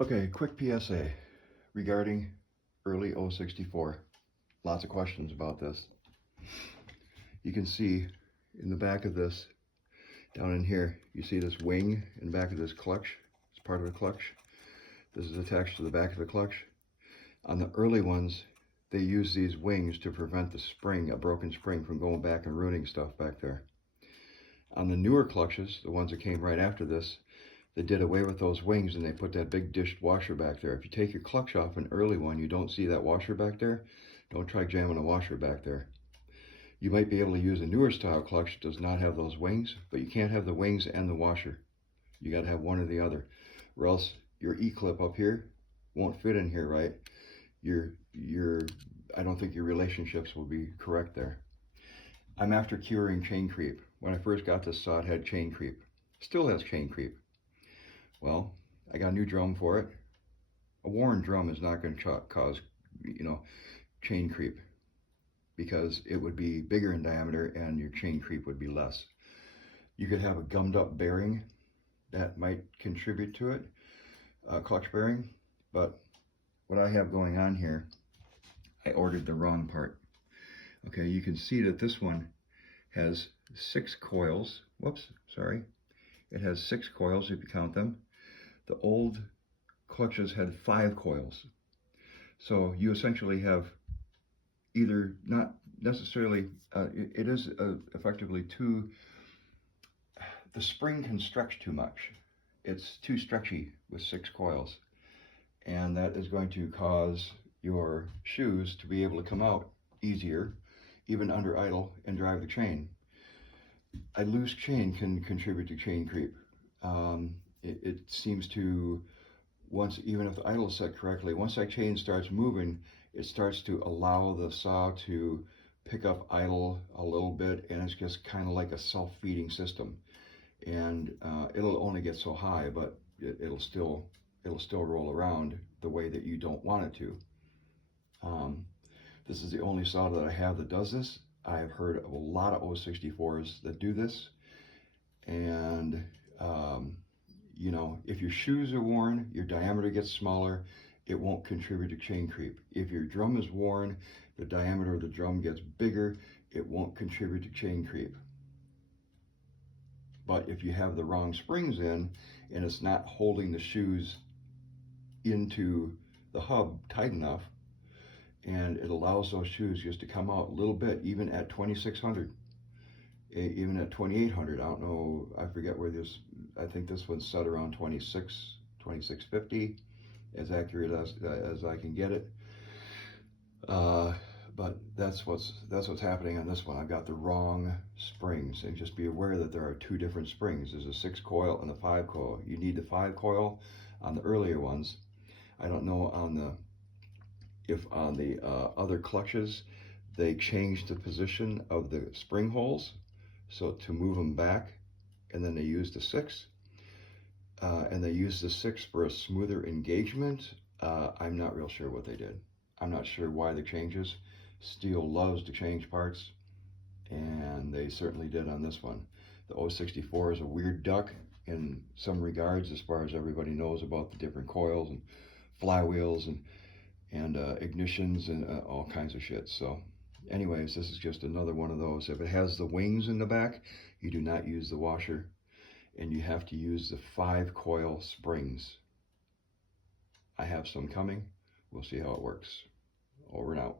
Okay, quick PSA regarding early 064. Lots of questions about this. You can see in the back of this, down in here, you see this wing in the back of this clutch. It's part of the clutch. This is attached to the back of the clutch. On the early ones, they use these wings to prevent the spring, a broken spring, from going back and ruining stuff back there. On the newer clutches, the ones that came right after this, they did away with those wings and they put that big dished washer back there. If you take your clutch off an early one, you don't see that washer back there, don't try jamming a washer back there. You might be able to use a newer style clutch that does not have those wings, but you can't have the wings and the washer. You got to have one or the other, or else your E-clip up here won't fit in here right. I don't think your relationships will be correct there. I'm after curing chain creep. When I first got this saw, it had chain creep. Still has chain creep. Well, I got a new drum for it. A worn drum is not going to cause, chain creep, because it would be bigger in diameter and your chain creep would be less. You could have a gummed up bearing that might contribute to it, clutch bearing, but what I have going on here, I ordered the wrong part. Okay, you can see that this one has 6 coils. Whoops, sorry. It has 6 coils if you count them. The old clutches had 5 coils. So you essentially have either not necessarily, it is effectively the spring can stretch too much. It's too stretchy with 6 coils. And that is going to cause your shoes to be able to come out easier, even under idle, and drive the chain. A loose chain can contribute to chain creep. It seems to, even if the idle is set correctly, once that chain starts moving, it starts to allow the saw to pick up idle a little bit, and it's just kind of like a self-feeding system. And it'll only get so high, but it'll still roll around the way that you don't want it to. This is the only saw that I have that does this. I've heard of a lot of 064s that do this, and if your shoes are worn, your diameter gets smaller, it won't contribute to chain creep. If your drum is worn, the diameter of the drum gets bigger, it won't contribute to chain creep. But if you have the wrong springs in and it's not holding the shoes into the hub tight enough, and it allows those shoes just to come out a little bit, even at 2600, even at 2800. I don't know, I forget where this, I think this one's set around 2650, as accurate as I can get it. But that's what's happening on this one. I've got the wrong springs, and just be aware that there are 2 different springs. There's a 6 coil and a 5 coil. You need the 5 coil on the earlier ones. I don't know if on the other clutches they changed the position of the spring holes, so to move them back, and then they used the 6, and they used the 6 for a smoother engagement. I'm not real sure what they did. I'm not sure why the changes. Stihl loves to change parts, and they certainly did on this one. The 064 is a weird duck in some regards, as far as everybody knows about the different coils and flywheels and ignitions and all kinds of shit. So anyways, this is just another one of those. If it has the wings in the back, you do not use the washer, and you have to use the 5 coil springs. I have some coming. We'll see how it works. Over and out.